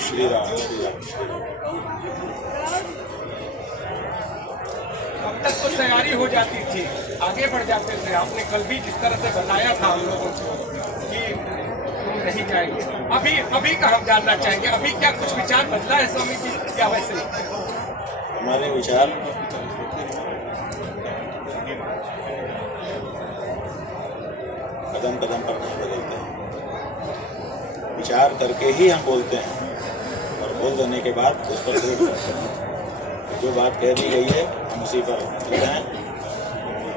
श्री राम श्री राम श्री राम। अब तक तो तैयारी हो जाती थी, आगे बढ़ जाते थे। आपने कल भी जिस तरह से बताया था हम लोगों को कि तुम नहीं जाएंगे, अभी का हम जानना चाहेंगे, अभी क्या कुछ विचार बदला है स्वामी जी, क्या वैसे हमारे विचार कदम कदम पर नहीं बदलते हैं, विचार करके ही हम बोलते हैं और बोल देने के बाद उस पर जोर करते हैं। जो बात कह दी गई है हम उसी पर दृढ़ हैं,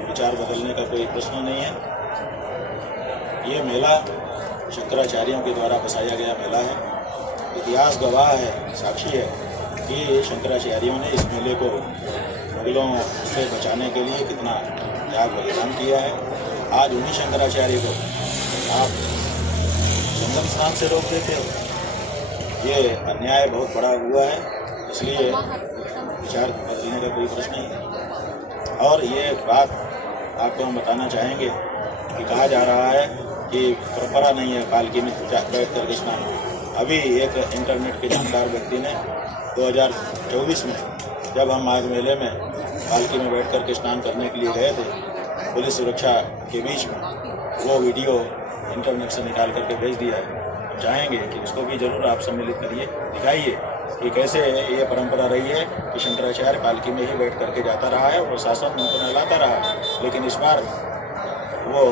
विचार बदलने का कोई प्रश्न नहीं है। ये मेला शंकराचार्यों के द्वारा बसाया गया मेला है। इतिहास गवाह है, साक्षी है कि शंकराचार्यों ने इस मेले को मुगलों से बचाने के लिए कितना त्याग बलिदान किया है। आज उन्हीं शंकराचार्य को आप संगम स्नान से रोक देते हो, ये अन्याय बहुत बड़ा हुआ है। इसलिए विचार बदलने का कोई प्रश्न नहीं है। और ये बात आपको हम बताना चाहेंगे कि कहा जा रहा है कि परंपरा नहीं है पालकी में बैठ कर स्नान। अभी एक इंटरनेट के जानकार व्यक्ति ने 2024 में जब हम माघ मेले में पालकी में बैठ कर के स्नान करने के लिए गए थे, पुलिस सुरक्षा के बीच में वो वीडियो इंटरनेट से निकाल करके भेज दिया है। चाहेंगे कि उसको भी जरूर आप सम्मिलित करिए, दिखाइए कि कैसे ये परंपरा रही है कि शंकराचार्य पालकी में ही बैठ करके जाता रहा है और प्रशासन उनको नहलाता रहा है, लेकिन इस बार वो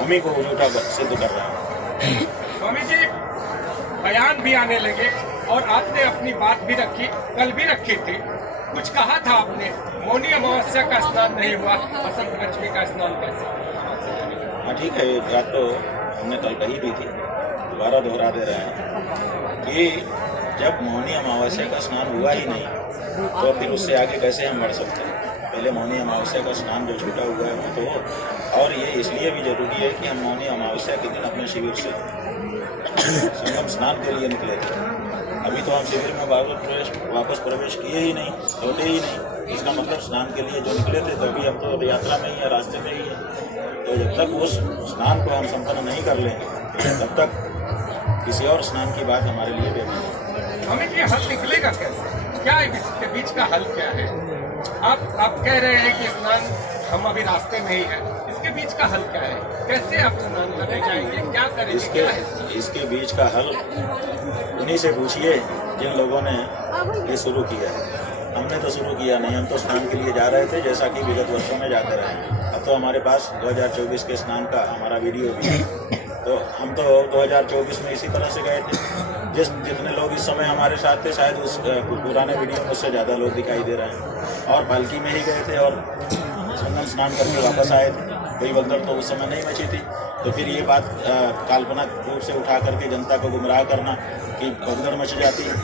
हम ही को झूठा सिद्ध कर रहा है। स्वामी जी बयान भी आने लगे और आपने अपनी बात भी रखी, कल भी रखी थी, कुछ कहा था आपने, मौनी अमावस्या का स्नान नहीं हुआ, बसंत पंचमी का स्नान कैसे? हाँ ठीक है, ये बात तो हमने कल कही दी थी, दोबारा दोहरा दे रहे हैं कि जब मौनी अमावस्या का स्नान हुआ ही नहीं तो फिर उससे आगे कैसे हम बढ़ सकते हैं। पहले मौनी अमावस्या का स्नान जो छूटा हुआ है वो तो हो। और ये इसलिए भी जरूरी है कि हम मौनी अमावस्या के दिन अपने शिविर से संगम स्नान के लिए निकले थे। अभी तो हम शिविर में वापस प्रवेश किए ही नहीं, लौटे ही नहीं। इसका मतलब स्नान के लिए जो निकले थे तो अभी हम तो यात्रा में ही है, रास्ते में ही है। तो जब तक उस स्नान को हम संपन्न नहीं कर लेंगे तब तक किसी और स्नान की बात हमारे लिए बेमानी है। हमें ये हल निकलेगा कैसे? क्या इसके बीच का हल क्या है? आप कह रहे हैं कि स्नान हम अभी रास्ते में ही है, इसके बीच का हल क्या है? कैसे आप स्नान करने जाएंगे, क्या करेंगे? इसके बीच का हल उन्हीं से पूछिए जिन लोगों ने ये शुरू किया है। हमने तो शुरू किया नहीं, हम तो स्नान के लिए जा रहे थे जैसा कि विगत वर्षों में जाते रहे। अब तो हमारे पास 2024 के स्नान का हमारा वीडियो भी है, तो हम तो 2024 में इसी तरह से गए थे। जितने लोग इस समय हमारे साथ थे शायद उस पुराने वीडियो में उससे ज़्यादा लोग दिखाई दे रहे हैं। और पालकी में ही गए थे और संगम स्नान करके वापस आए थे। कोई भगदड़ तो उस समय नहीं मची थी। तो फिर ये बात काल्पनिक रूप से उठा करके जनता को गुमराह करना कि भगदड़ मच जाती है,